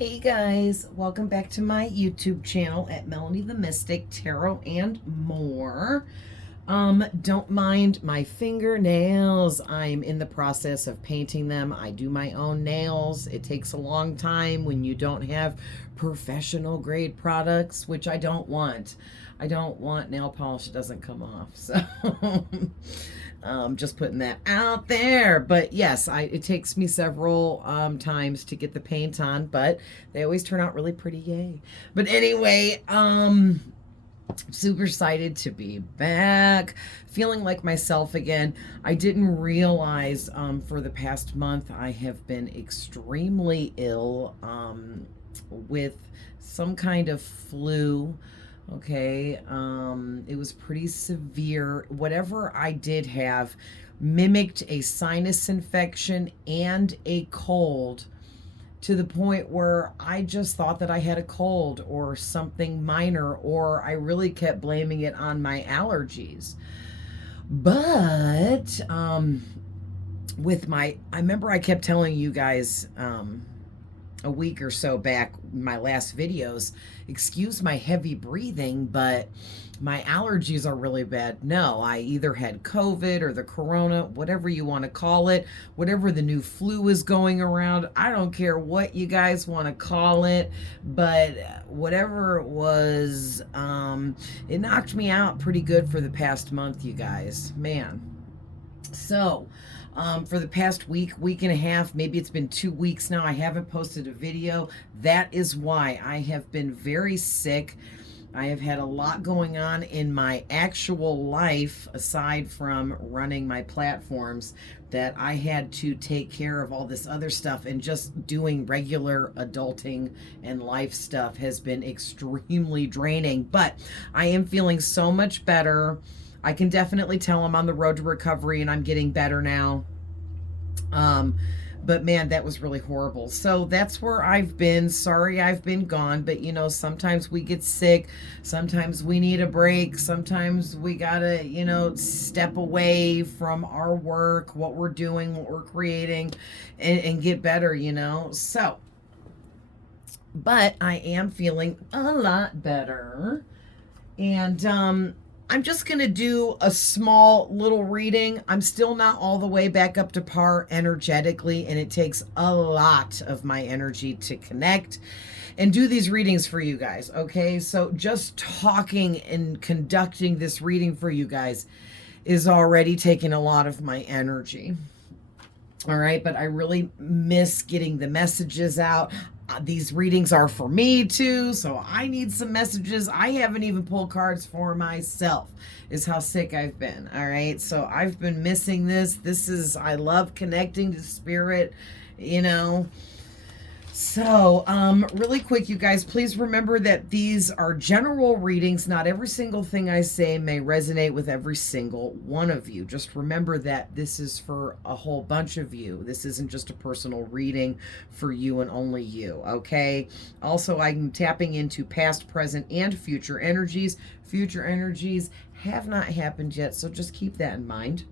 Hey guys, welcome back to my YouTube channel at Melanie the Mystic, Tarot and more. Don't mind my fingernails. I'm in the process of painting them. I do my own nails. It takes a long time when you don't have professional grade products, which I don't want. I don't want nail polish that doesn't come off. So just putting that out there. But yes, it takes me several times to get the paint on, but they always turn out really pretty. Yay. But anyway, super excited to be back, feeling like myself again. I didn't realize for the past month I have been extremely ill with some kind of flu. Okay, it was pretty severe. Whatever I did have mimicked a sinus infection and a cold, to the point where I just thought that I had a cold or something minor, or I really kept blaming it on my allergies. But I remember I kept telling you guys a week or so back, my last videos, excuse my heavy breathing, but my allergies are really bad. No, I either had COVID or the corona, whatever you want to call it, whatever the new flu is going around. I don't care what you guys want to call it, but whatever it was, it knocked me out pretty good for the past month, you guys. Man. So, for the past week and a half, maybe it's been 2 weeks now, I haven't posted a video. That is why I have been very sick. I have had a lot going on in my actual life, aside from running my platforms, that I had to take care of all this other stuff, and just doing regular adulting and life stuff has been extremely draining. But I am feeling so much better. I can definitely tell I'm on the road to recovery and I'm getting better now. But man, that was really horrible. So that's where I've been. Sorry I've been gone, but you know, sometimes we get sick. Sometimes we need a break. Sometimes we gotta, you know, step away from our work, what we're doing, what we're creating, and get better, you know. So, but I am feeling a lot better. And I'm just going to do a small little reading. I'm still not all the way back up to par energetically, and it takes a lot of my energy to connect and do these readings for you guys, okay? So just talking and conducting this reading for you guys is already taking a lot of my energy. All right, but I really miss getting the messages out. These readings are for me too, so I need some messages. I haven't even pulled cards for myself, is how sick I've been. All right, so I've been missing this. I love connecting to spirit, you know. So, really quick, you guys, please remember that these are general readings. Not every single thing I say may resonate with every single one of you. Just remember that this is for a whole bunch of you. This isn't just a personal reading for you and only you, okay? Also, I'm tapping into past, present, and future energies. Future energies have not happened yet, so just keep that in mind.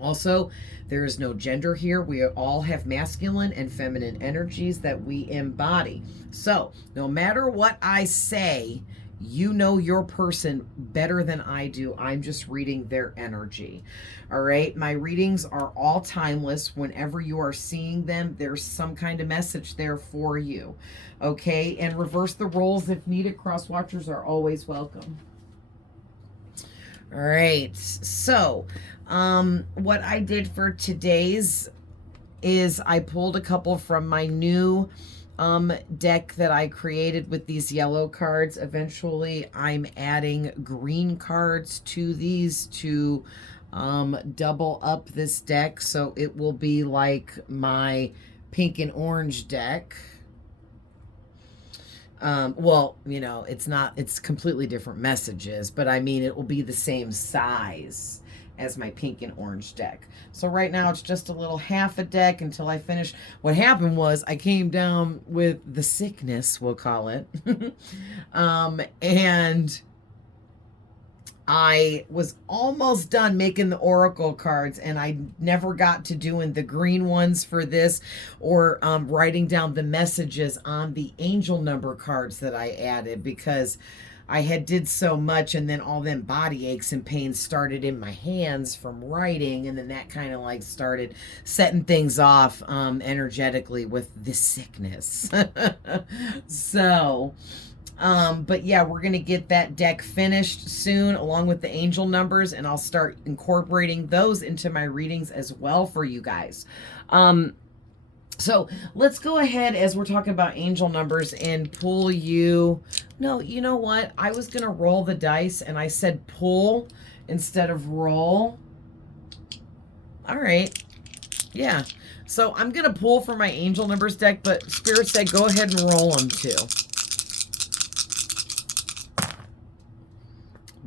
Also, there is no gender here. We all have masculine and feminine energies that we embody. So, no matter what I say, you know your person better than I do. I'm just reading their energy. All right? My readings are all timeless. Whenever you are seeing them, there's some kind of message there for you. Okay? And reverse the roles if needed. Cross watchers are always welcome. All right, so what I did for today's is I pulled a couple from my new deck that I created with these yellow cards. Eventually, I'm adding green cards to these to double up this deck, so it will be like my pink and orange deck. Well, you know, it's completely different messages, but I mean, it will be the same size as my pink and orange deck. So right now it's just a little half a deck until I finish. What happened was I came down with the sickness, we'll call it. And I was almost done making the oracle cards, and I never got to doing the green ones for this, or writing down the messages on the angel number cards that I added, because I had did so much, and then all them body aches and pains started in my hands from writing, and then that kind of like started setting things off energetically with this sickness. So but yeah, we're going to get that deck finished soon along with the angel numbers, and I'll start incorporating those into my readings as well for you guys. So let's go ahead, as we're talking about angel numbers, and pull you. No, you know what? I was going to roll the dice, and I said pull instead of roll. All right. Yeah. So I'm going to pull for my angel numbers deck, but Spirit said go ahead and roll them too.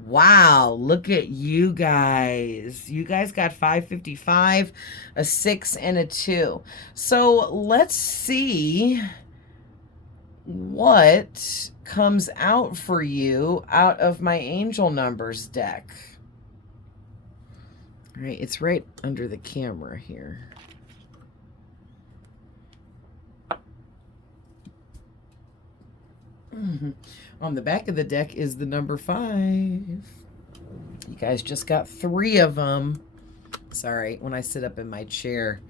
Wow, look at you guys. You guys got 555, a 6, and a 2. So let's see what comes out for you out of my angel numbers deck. All right, it's right under the camera here. On the back of the deck is the number 5. You guys just got 3 of them. Sorry, when I sit up in my chair,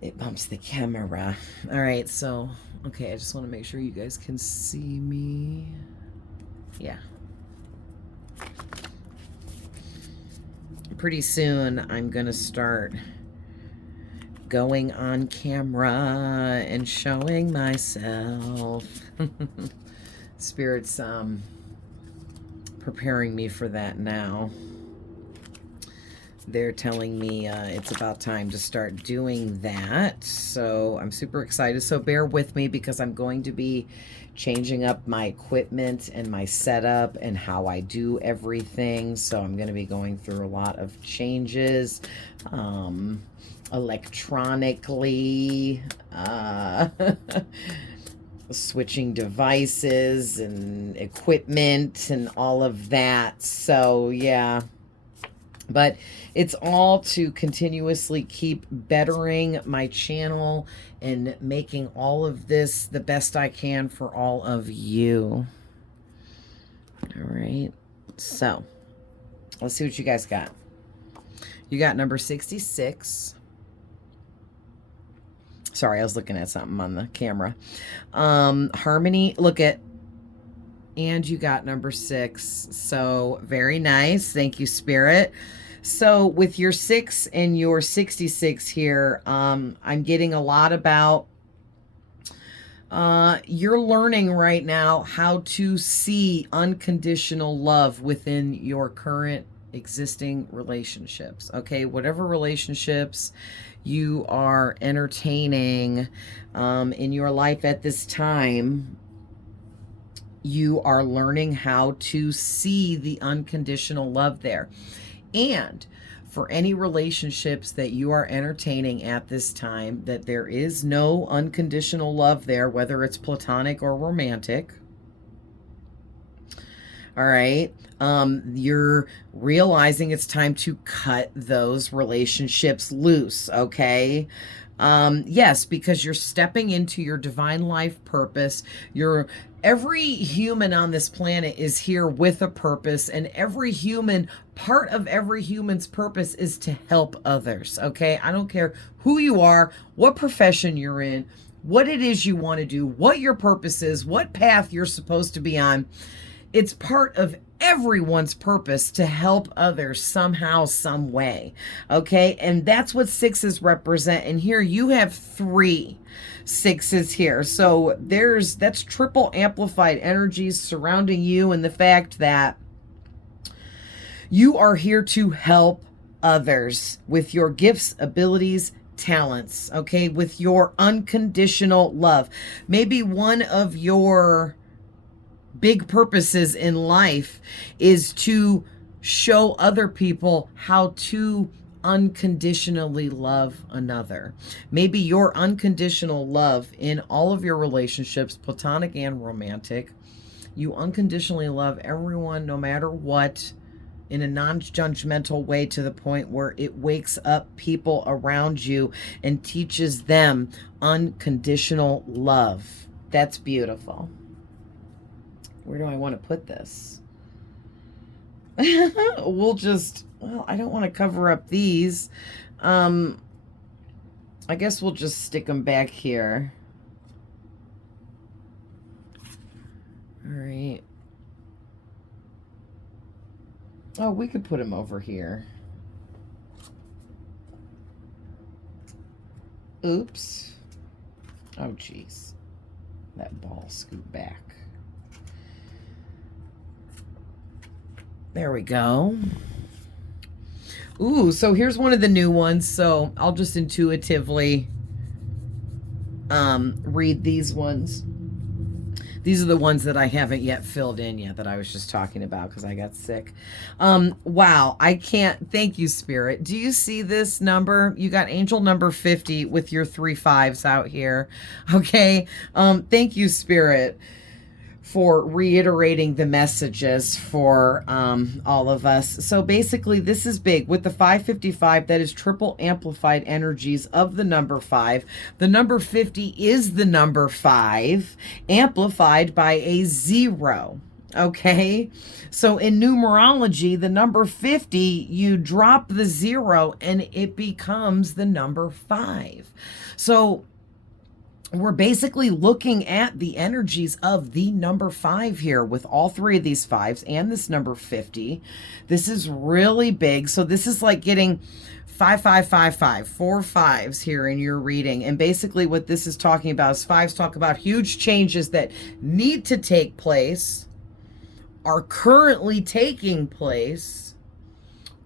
it bumps the camera. All right, so, okay, I just want to make sure you guys can see me. Yeah. Pretty soon, I'm going to start going on camera and showing myself. Spirit's preparing me for that now. They're telling me it's about time to start doing that. So I'm super excited. So bear with me, because I'm going to be changing up my equipment and my setup and how I do everything. So I'm going to be going through a lot of changes electronically. Switching devices and equipment and all of that. So yeah, but it's all to continuously keep bettering my channel and making all of this the best I can for all of you. All right, so let's see what you guys got. You got number 66. Sorry, I was looking at something on the camera. Harmony, look at, and you got number 6. So very nice. Thank you, Spirit. So with your 6 and your 66 here, I'm getting a lot about you're learning right now how to see unconditional love within your current existing relationships. Okay, whatever relationships you are entertaining in your life at this time, you are learning how to see the unconditional love there. And for any relationships that you are entertaining at this time, that there is no unconditional love there, whether it's platonic or romantic. All right. You're realizing it's time to cut those relationships loose. Okay. Yes, because you're stepping into your divine life purpose. Every human on this planet is here with a purpose, and part of every human's purpose is to help others. Okay. I don't care who you are, what profession you're in, what it is you want to do, what your purpose is, what path you're supposed to be on. It's part of everyone's purpose to help others somehow, some way. Okay. And that's what 6s represent. And here you have 3 6s here. So that's triple amplified energies surrounding you, and the fact that you are here to help others with your gifts, abilities, talents. Okay. With your unconditional love. Maybe one of your big purposes in life is to show other people how to unconditionally love another. Maybe your unconditional love in all of your relationships, platonic and romantic, you unconditionally love everyone no matter what. in a non-judgmental way to the point where it wakes up people around you and teaches them unconditional love. That's beautiful. Where do I want to put this? We'll just, well, I don't want to cover up these. I guess we'll just stick them back here. All right. Oh, we could put them over here. Oops. Oh, jeez. That ball scoot back. There we go. Ooh, so here's one of the new ones. So I'll just intuitively read these ones. These are the ones that I haven't yet filled in yet that I was just talking about because I got sick. Wow, I can't. Thank you, Spirit. Do you see this number? You got angel number 50 with your 3 5s out here. Okay. Thank you, Spirit, for reiterating the messages for all of us. So basically, this is big. With the 555, that is triple amplified energies of the number 5. The number 50 is the number 5, amplified by a 0. Okay, so in numerology, the number 50, you drop the 0 and it becomes the number 5. So we're basically looking at the energies of the number 5 here with all 3 of these 5s and this number 50. This is really big. So this is like getting 5, 5, 5, 5, 4 5s here in your reading. And basically what this is talking about is 5s talk about huge changes that need to take place, are currently taking place,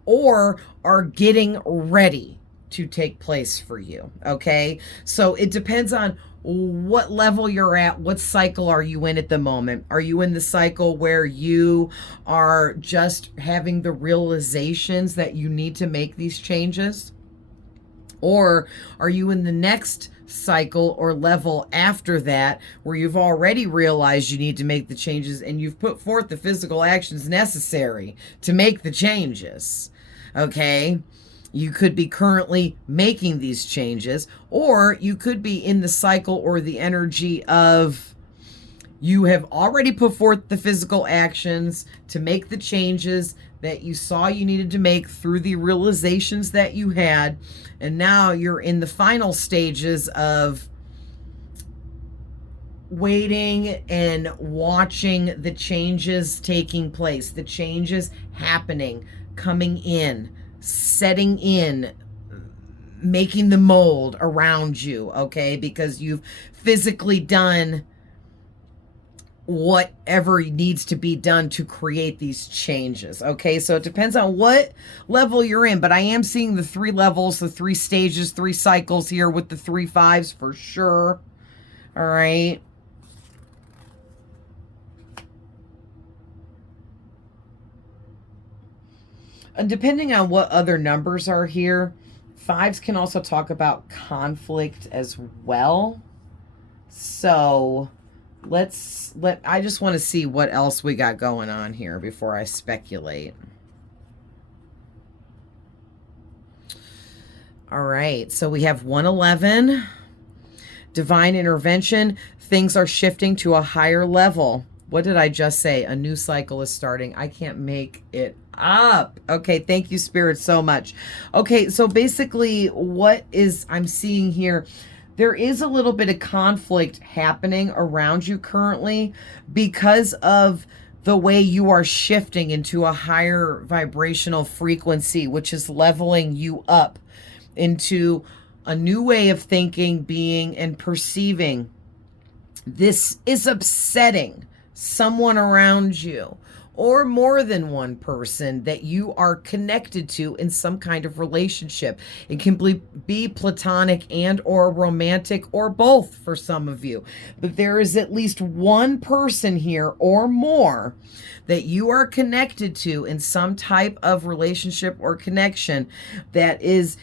or are getting ready to take place for you. Okay, so it depends on what level you're at. What cycle are you in at the moment? Are you in the cycle where you are just having the realizations that you need to make these changes? Or are you in the next cycle or level after that where you've already realized you need to make the changes and you've put forth the physical actions necessary to make the changes? Okay, you could be currently making these changes, or you could be in the cycle or the energy of you have already put forth the physical actions to make the changes that you saw you needed to make through the realizations that you had, and now you're in the final stages of waiting and watching the changes taking place, the changes happening, coming in, setting in, making the mold around you, okay? Because you've physically done whatever needs to be done to create these changes, okay? So it depends on what level you're in, but I am seeing the 3 levels, the 3 stages, 3 cycles here with the 3 5s for sure. All right. And depending on what other numbers are here, 5s can also talk about conflict as well. So I just want to see what else we got going on here before I speculate. All right, so we have 111, divine intervention. Things are shifting to a higher level. What did I just say? A new cycle is starting. I can't make it up. Okay, thank you, Spirit, so much. Okay, so basically what is I'm seeing here, there is a little bit of conflict happening around you currently because of the way you are shifting into a higher vibrational frequency, which is leveling you up into a new way of thinking, being, and perceiving. This is upsetting someone around you, or more than one person that you are connected to in some kind of relationship. It can be platonic and or romantic, or both for some of you. But there is at least one person here or more that you are connected to in some type of relationship or connection that is,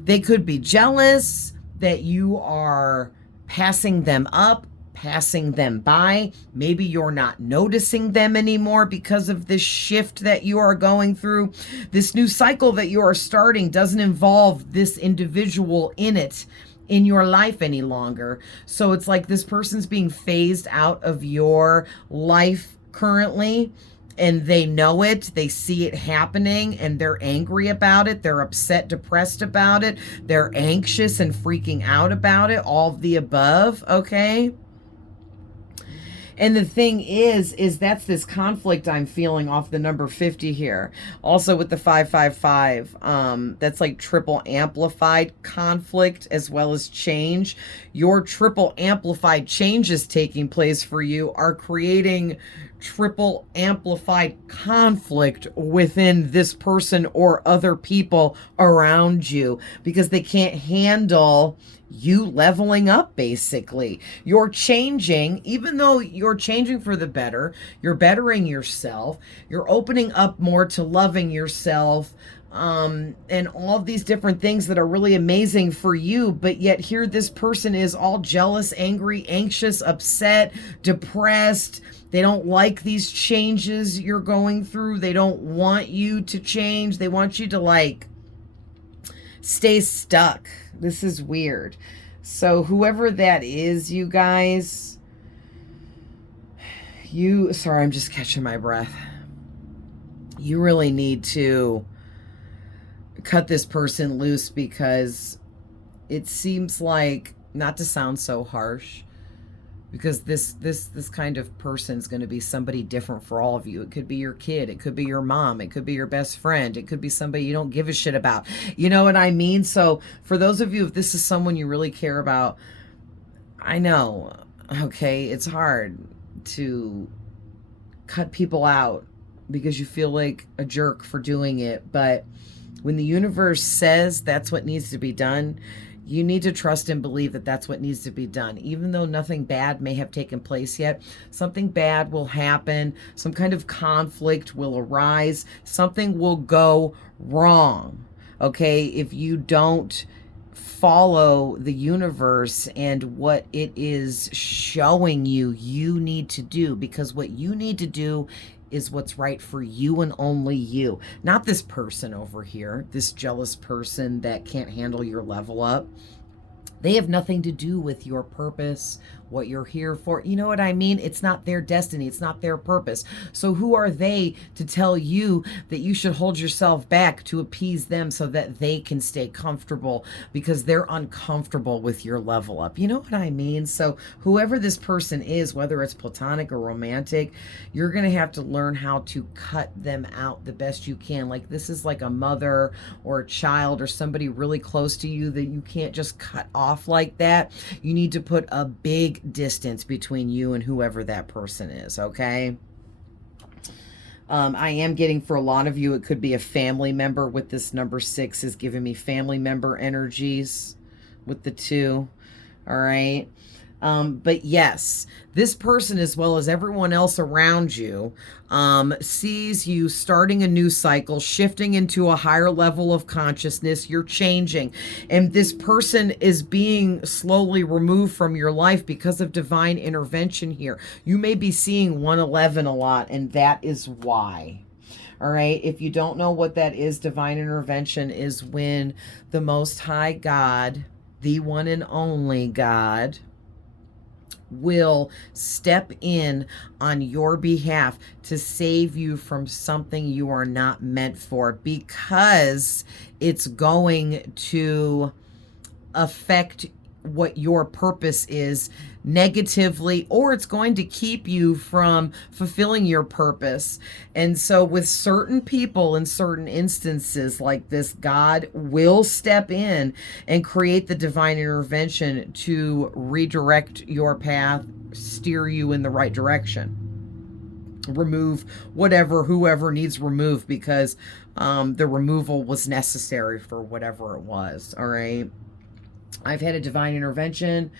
they could be jealous that you are passing them up passing them by. Maybe you're not noticing them anymore because of this shift that you are going through. This new cycle that you are starting doesn't involve this individual in your life any longer. So it's like this person's being phased out of your life currently, and they know it, they see it happening, and they're angry about it, they're upset, depressed about it, they're anxious and freaking out about it, all of the above, okay? And the thing is that's this conflict I'm feeling off the number 50 here. Also with the 555, that's like triple amplified conflict as well as change. Your triple amplified changes taking place for you are creating triple amplified conflict within this person or other people around you because they can't handle you leveling up. Basically, you're changing. Even though you're changing for the better, you're bettering yourself, you're opening up more to loving yourself, and all of these different things that are really amazing for you. But yet here this person is all jealous, angry, anxious, upset, depressed. They don't like these changes you're going through. They don't want you to change. They want you to like stay stuck. This is weird. So whoever that is, you guys, sorry, I'm just catching my breath. You really need to cut this person loose because it seems like, not to sound so harsh, because this kind of person is going to be somebody different for all of you. It could be your kid, it could be your mom, it could be your best friend, it could be somebody you don't give a shit about. You know what I mean? So for those of you, if this is someone you really care about, I know, okay, it's hard to cut people out because you feel like a jerk for doing it, but when the universe says that's what needs to be done, you need to trust and believe that that's what needs to be done. Even though nothing bad may have taken place yet, something bad will happen. Some kind of conflict will arise. Something will go wrong, okay? If you don't follow the universe and what it is showing you, you need to do. Because what you need to do is what's right for you and only you. Not this person over here, this jealous person that can't handle your level up. They have nothing to do with your purpose, what you're here for. You know what I mean? It's not their destiny. It's not their purpose. So who are they to tell you that you should hold yourself back to appease them so that they can stay comfortable because they're uncomfortable with your level up? You know what I mean? So whoever this person is, whether it's platonic or romantic, you're going to have to learn how to cut them out the best you can. Like this is like a mother or a child or somebody really close to you that you can't just cut off like that. You need to put a big distance between you and whoever that person is, okay? I am getting, for a lot of you, it could be a family member. With this number 6 is giving me family member energies with the 2, all right? But yes, this person, as well as everyone else around you, sees you starting a new cycle, shifting into a higher level of consciousness. You're changing. And this person is being slowly removed from your life because of divine intervention here. You may be seeing 111 a lot, and that is why. All right. If you don't know what that is, divine intervention is when the Most High God, the one and only God, will step in on your behalf to save you from something you are not meant for, because it's going to affect what your purpose is negatively, or it's going to keep you from fulfilling your purpose. And so with certain people in certain instances like this, God will step in and create the divine intervention to redirect your path, steer you in the right direction, remove whoever needs removed, because the removal was necessary for whatever it was. All right. I've had a divine intervention.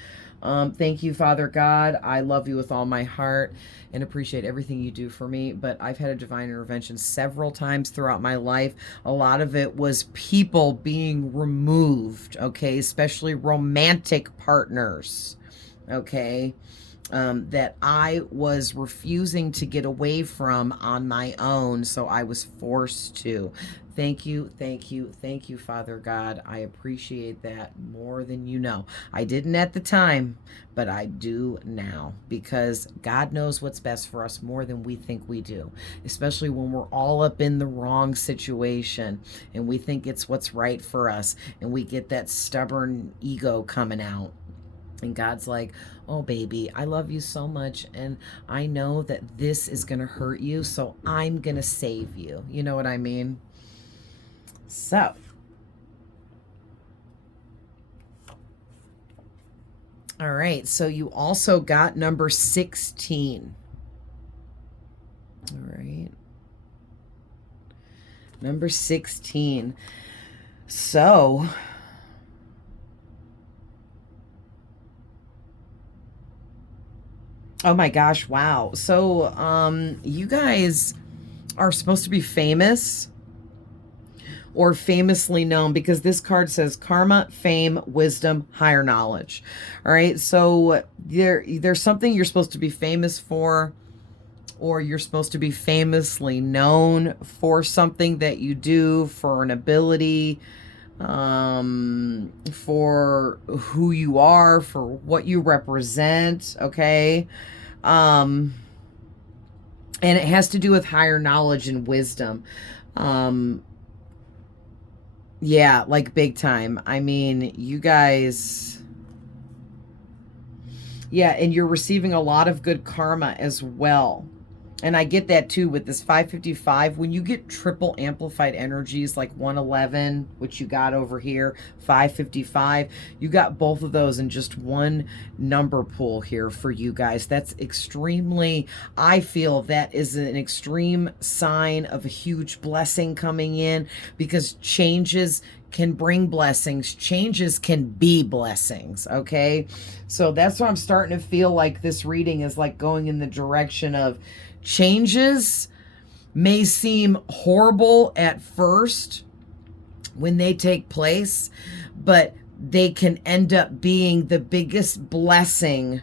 Thank you, Father God. I love you with all my heart and appreciate everything you do for me. But I've had a divine intervention several times throughout my life. A lot of it was people being removed, okay? Especially romantic partners, okay? that I was refusing to get away from on my own, so I was forced to. Thank you, thank you, thank you, Father God. I appreciate that more than you know. I didn't at the time, but I do now, because God knows what's best for us more than we think we do, especially when we're all up in the wrong situation and we think it's what's right for us, and we get that stubborn ego coming out. And God's like, oh, baby, I love you so much. And I know that this is going to hurt you. So I'm going to save you. You know what I mean? So, all right. So you also got number 16. All right. Number 16. So, oh my gosh, wow. So, you guys are supposed to be famous or famously known, because this card says karma, fame, wisdom, higher knowledge. All right. So there's something you're supposed to be famous for, or you're supposed to be famously known for something that you do, for an ability, for who you are, for what you represent. Okay. And it has to do with higher knowledge and wisdom. Yeah, like big time. I mean, you guys, yeah, and you're receiving a lot of good karma as well. And I get that too with this 555. When you get triple amplified energies like 111, which you got over here, 555, you got both of those in just one number pool here for you guys. That's extremely, I feel that is an extreme sign of a huge blessing coming in, because changes can bring blessings. Changes can be blessings, okay? So that's what I'm starting to feel like this reading is like going in the direction of changes may seem horrible at first when they take place, but they can end up being the biggest blessing.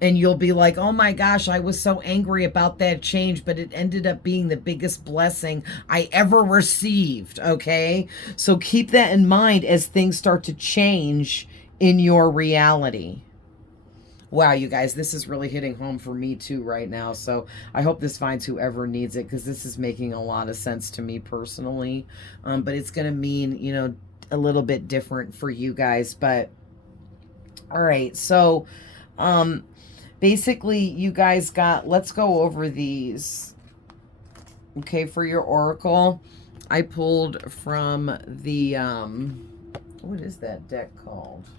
And you'll be like, oh my gosh, I was so angry about that change, but it ended up being the biggest blessing I ever received, okay? So keep that in mind as things start to change in your reality. Wow, you guys, this is really hitting home for me too right now. So I hope this finds whoever needs it, because this is making a lot of sense to me personally. But it's going to mean, you know, a little bit different for you guys. But all right, so basically you guys got, let's go over these. Okay, for your oracle, I pulled from the, what is that deck called?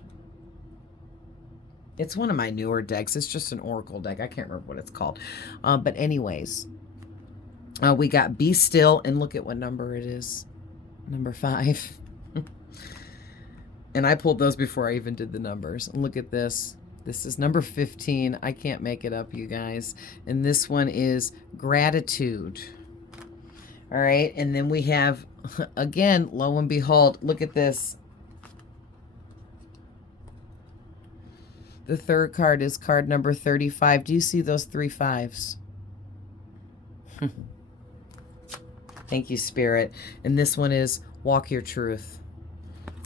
It's one of my newer decks. It's just an oracle deck. I can't remember what it's called. But anyways, we got Be Still, and look at what number it is. Number 5. And I pulled those before I even did the numbers. And look at this. This is number 15. I can't make it up, you guys. And this one is Gratitude. All right. And then we have, again, lo and behold, look at this. The third card is card number 35. Do you see those 3 5s? Thank you, Spirit. And this one is Walk Your Truth.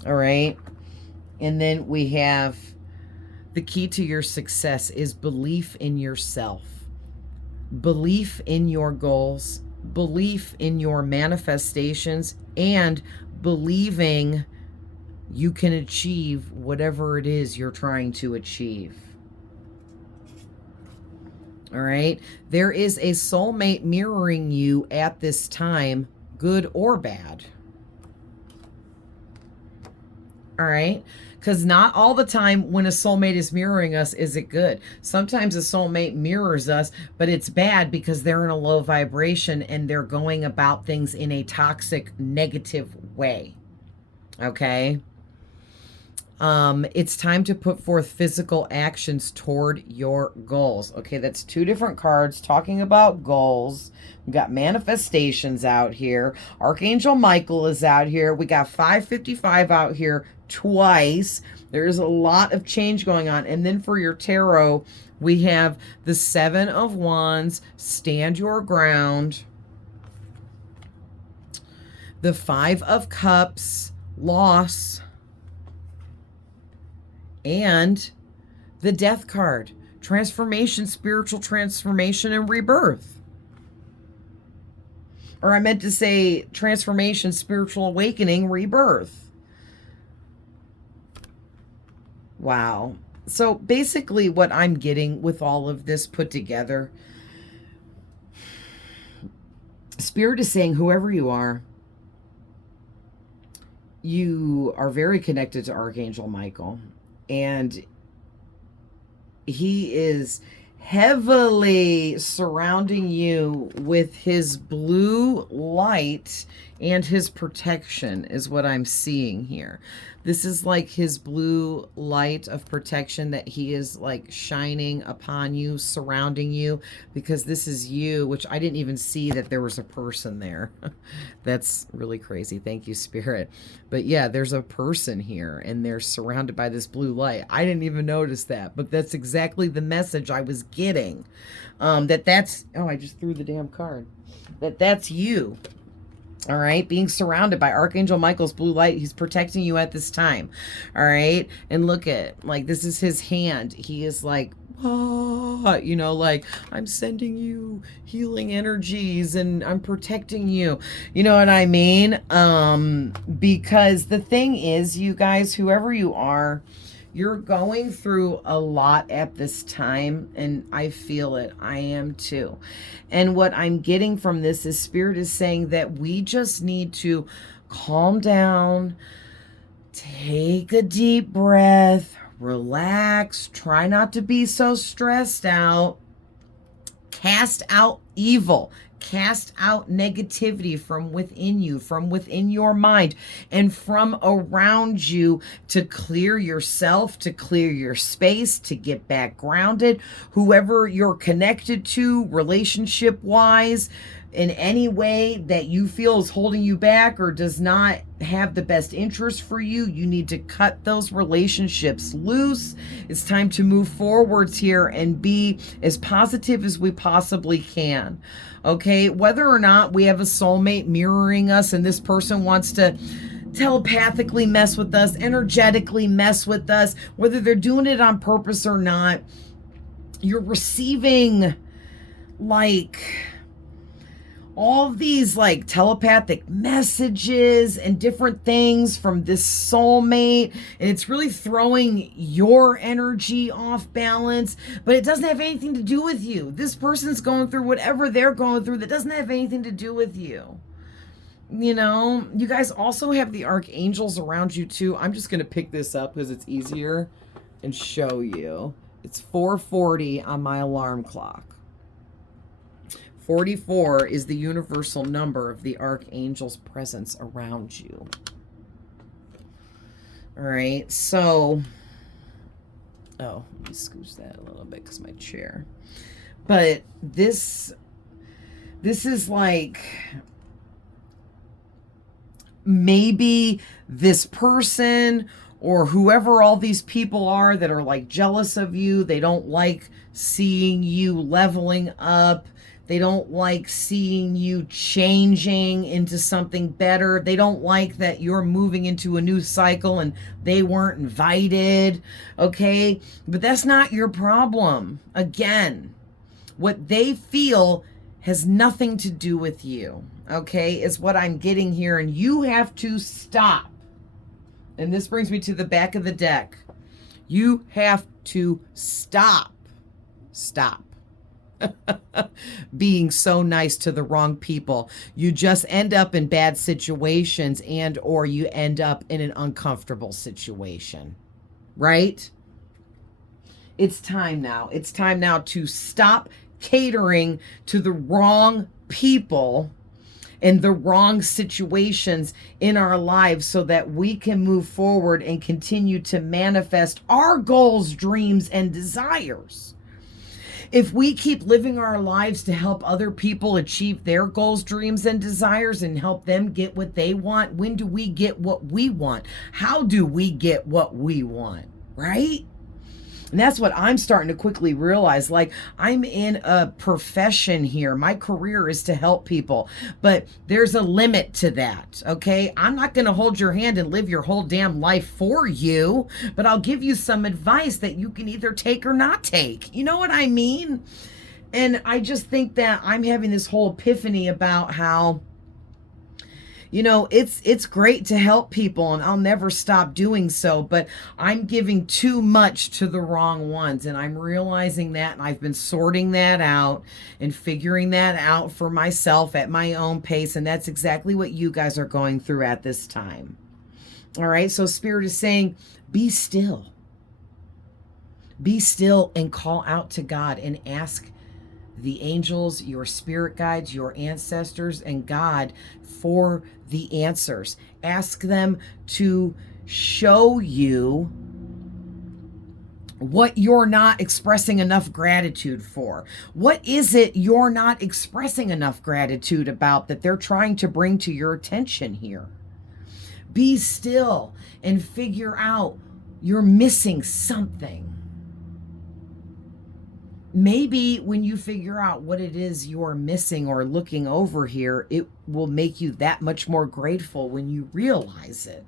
All right. And then we have the key to your success is belief in yourself, belief in your goals, belief in your manifestations, and believing you can achieve whatever it is you're trying to achieve. All right. There is a soulmate mirroring you at this time, good or bad. All right. Because not all the time when a soulmate is mirroring us is it good. Sometimes a soulmate mirrors us, but it's bad because they're in a low vibration and they're going about things in a toxic, negative way. Okay. It's time to put forth physical actions toward your goals. Okay, that's two different cards talking about goals. We got manifestations out here. Archangel Michael is out here. We got 555 out here twice. There's a lot of change going on. And then for your tarot, we have the 7 of Wands, stand your ground. The 5 of Cups, loss. And the Death card, transformation, spiritual transformation, and rebirth. Or I meant to say transformation, spiritual awakening, rebirth. Wow. So basically what I'm getting with all of this put together, Spirit is saying, whoever you are very connected to Archangel Michael. And he is heavily surrounding you with his blue light and his protection is what I'm seeing here. This is like his blue light of protection that he is like shining upon you, surrounding you, because this is you, which I didn't even see that there was a person there. That's really crazy. Thank you, Spirit. But yeah, there's a person here and they're surrounded by this blue light. I didn't even notice that, but that's exactly the message I was getting. That's, oh, I just threw the damn card. That's you. All right, being surrounded by Archangel Michael's blue light. He's protecting you at this time. All right, and look at, like, this is his hand. He is like, oh, you know, like, I'm sending you healing energies and I'm protecting you. You know what I mean? Because the thing is, you guys, whoever you are, you're going through a lot at this time, and I feel it. I am too. And what I'm getting from this is Spirit is saying that we just need to calm down, take a deep breath, relax, try not to be so stressed out, cast out evil, cast out negativity from within you, from within your mind, and from around you, to clear yourself, to clear your space, to get back grounded. Whoever you're connected to, relationship-wise, in any way that you feel is holding you back or does not have the best interest for you, you need to cut those relationships loose. It's time to move forwards here and be as positive as we possibly can. Okay, whether or not we have a soulmate mirroring us and this person wants to telepathically mess with us, energetically mess with us, whether they're doing it on purpose or not, you're receiving like all these like telepathic messages and different things from this soulmate, and it's really throwing your energy off balance, but it doesn't have anything to do with you. This person's going through whatever they're going through that doesn't have anything to do with you. You know, you guys also have the archangels around you too. I'm just going to pick this up because it's easier and show you. It's 4:40 on my alarm clock. 44 is the universal number of the archangel's presence around you. All right, so, oh, let me scooch that a little bit because my chair. But this is like, maybe this person or whoever all these people are that are like jealous of you, they don't like seeing you leveling up. They don't like seeing you changing into something better. They don't like that you're moving into a new cycle and they weren't invited, okay? But that's not your problem. Again, what they feel has nothing to do with you, okay, is what I'm getting here. And you have to stop. And this brings me to the back of the deck. You have to stop. Stop. Being so nice to the wrong people. You just end up in bad situations, and or you end up in an uncomfortable situation, right? It's time now. It's time now to stop catering to the wrong people and the wrong situations in our lives so that we can move forward and continue to manifest our goals, dreams, and desires. If we keep living our lives to help other people achieve their goals, dreams, and desires and help them get what they want, when do we get what we want? How do we get what we want? Right? And that's what I'm starting to quickly realize. Like, I'm in a profession here. My career is to help people, but there's a limit to that. Okay. I'm not going to hold your hand and live your whole damn life for you, but I'll give you some advice that you can either take or not take. You know what I mean? And I just think that I'm having this whole epiphany about how, you know, it's great to help people, and I'll never stop doing so, but I'm giving too much to the wrong ones, and I'm realizing that, and I've been sorting that out and figuring that out for myself at my own pace, and that's exactly what you guys are going through at this time. All right, so Spirit is saying, be still. Be still and call out to God and ask the angels, your spirit guides, your ancestors, and God for the answers. Ask them to show you what you're not expressing enough gratitude for. What is it you're not expressing enough gratitude about that they're trying to bring to your attention here? Be still and figure out you're missing something. Maybe when you figure out what it is you're missing or looking over here, it will make you that much more grateful when you realize it.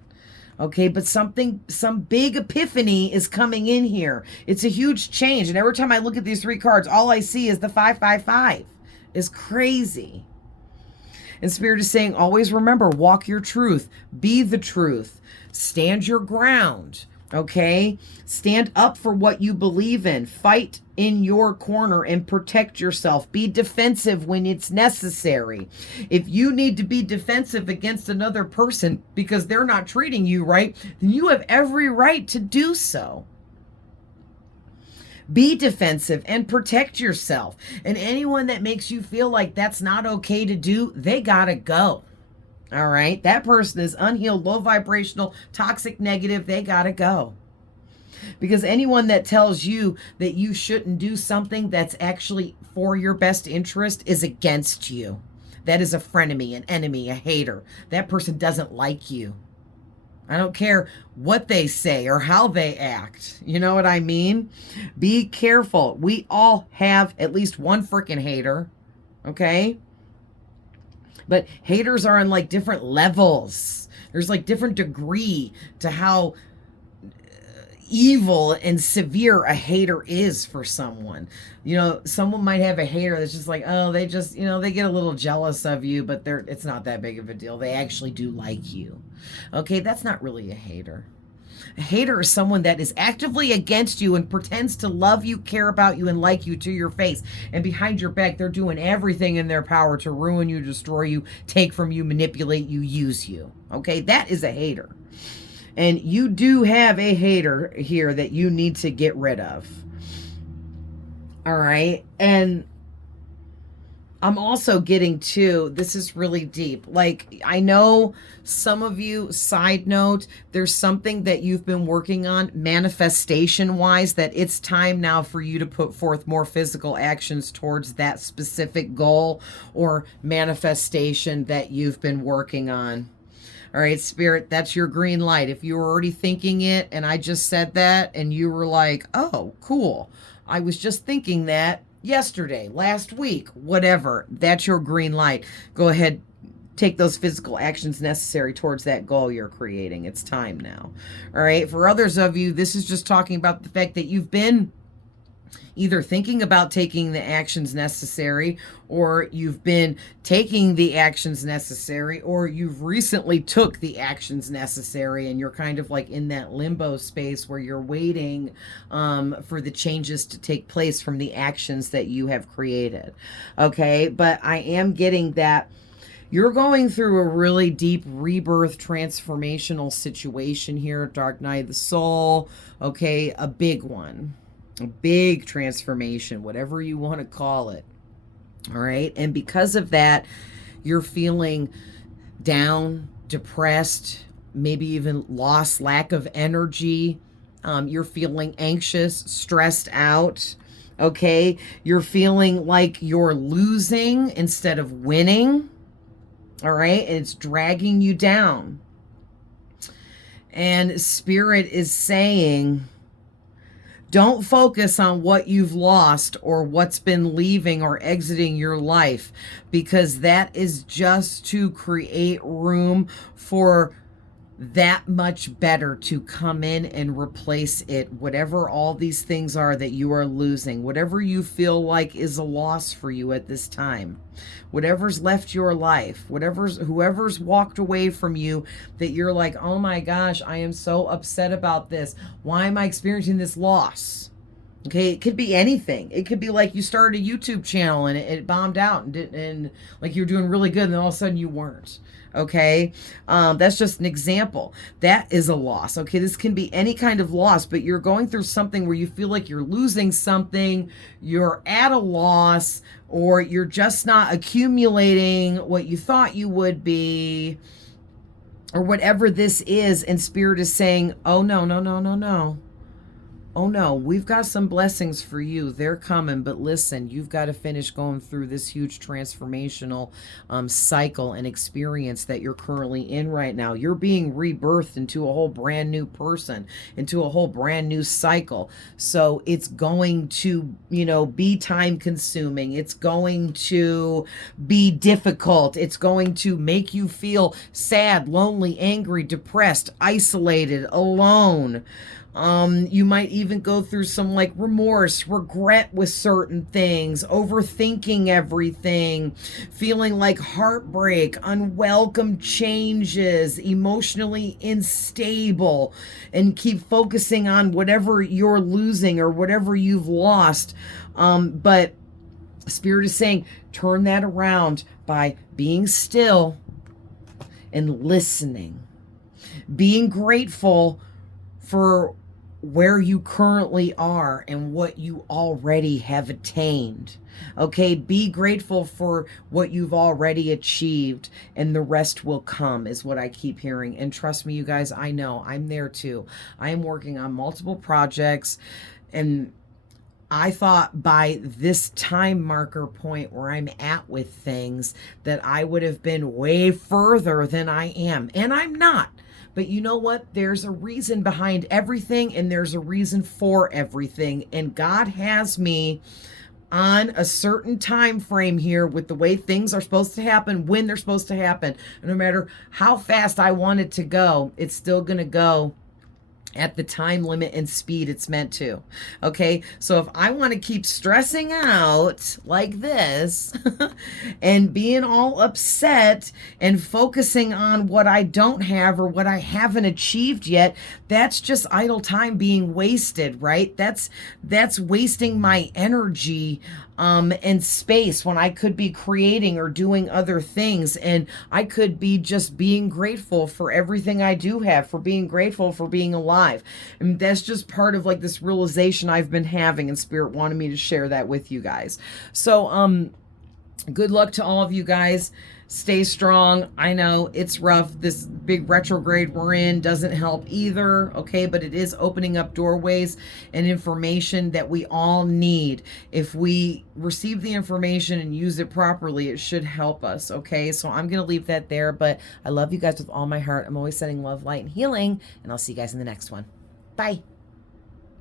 Okay, but some big epiphany is coming in here. It's a huge change. And every time I look at these three cards, all I see is the 555. It's crazy. And Spirit is saying, always remember, walk your truth, be the truth, stand your ground. Okay, stand up for what you believe in, fight in your corner and protect yourself. Be defensive when it's necessary. If you need to be defensive against another person because they're not treating you right, then you have every right to do so. Be defensive and protect yourself. And anyone that makes you feel like that's not okay to do, they gotta go. All right, that person is unhealed, low vibrational, toxic, negative. They gotta go. Because anyone that tells you that you shouldn't do something that's actually for your best interest is against you. That is a frenemy, an enemy, a hater. That person doesn't like you. I don't care what they say or how they act. You know what I mean? Be careful. We all have at least one freaking hater. Okay? But haters are on like different levels. There's like different degree to how evil and severe a hater is for someone. You know, someone might have a hater that's just like, oh, they just, you know, they get a little jealous of you, but it's not that big of a deal. They actually do like you. Okay, that's not really a hater. A hater is someone that is actively against you and pretends to love you, care about you, and like you to your face. And behind your back, they're doing everything in their power to ruin you, destroy you, take from you, manipulate you, use you. Okay, that is a hater. And you do have a hater here that you need to get rid of. All right. And I'm also getting to, this is really deep. Like, I know some of you, side note, there's something that you've been working on manifestation wise that it's time now for you to put forth more physical actions towards that specific goal or manifestation that you've been working on. All right, Spirit, that's your green light. If you were already thinking it and I just said that and you were like, oh, cool, I was just thinking that yesterday, last week, whatever, that's your green light. Go ahead, take those physical actions necessary towards that goal you're creating. It's time now. All right, for others of you, this is just talking about the fact that you've been either thinking about taking the actions necessary, or you've been taking the actions necessary, or you've recently took the actions necessary and you're kind of like in that limbo space where you're waiting for the changes to take place from the actions that you have created. Okay, but I am getting that you're going through a really deep rebirth transformational situation here, Dark Night of the Soul. Okay, a big one. A big transformation, whatever you want to call it. All right. And because of that, You're feeling down, depressed, maybe even lost, lack of energy. You're feeling anxious, stressed out. Okay. You're feeling like you're losing instead of winning. All right. It's dragging you down. And Spirit is saying, don't focus on what you've lost or what's been leaving or exiting your life, because that is just to create room for that much better to come in and replace it. Whatever all these things are that you are losing, whatever you feel like is a loss for you at this time, whatever's left your life, whoever's walked away from you that you're like, oh my gosh, I am so upset about this. Why am I experiencing this loss? Okay, it could be anything. It could be like you started a YouTube channel and it bombed out and like you were doing really good and then all of a sudden you weren't. Okay, that's just an example. That is a loss. Okay, this can be any kind of loss, but you're going through something where you feel like you're losing something, you're at a loss, or you're just not accumulating what you thought you would be, or whatever this is. And Spirit is saying, oh no, no, no, no, no. Oh no, we've got some blessings for you. They're coming, but listen, you've got to finish going through this huge transformational cycle and experience that you're currently in right now. You're being rebirthed into a whole brand new person, into a whole brand new cycle. So it's going to, be time consuming. It's going to be difficult. It's going to make you feel sad, lonely, angry, depressed, isolated, alone. You might even go through some like remorse, regret with certain things, overthinking everything, feeling like heartbreak, unwelcome changes, emotionally unstable, and keep focusing on whatever you're losing or whatever you've lost. But Spirit is saying, turn that around by being still and listening, being grateful for where you currently are and what you already have attained. Okay, be grateful for what you've already achieved, and the rest will come, is what I keep hearing. And trust me, you guys, I know I'm there too. I am working on multiple projects, and I thought by this time marker point where I'm at with things that I would have been way further than I am, and I'm not. But you know what? There's a reason behind everything, and there's a reason for everything. And God has me on a certain time frame here with the way things are supposed to happen, when they're supposed to happen. And no matter how fast I want it to go, it's still going to go at the time limit and speed it's meant to. Okay, so if I want to keep stressing out like this and being all upset and focusing on what I don't have or what I haven't achieved yet, that's just idle time being wasted, right? That's wasting my energy and space when I could be creating or doing other things. And I could be just being grateful for everything I do have, for being grateful for being alive. And that's just part of like this realization I've been having, and Spirit wanted me to share that with you guys. So good luck to all of you guys. Stay strong. I know it's rough. This big retrograde we're in doesn't help either, okay? But it is opening up doorways and information that we all need. If we receive the information and use it properly, it should help us, okay? So I'm going to leave that there, but I love you guys with all my heart. I'm always sending love, light, and healing, and I'll see you guys in the next one. Bye.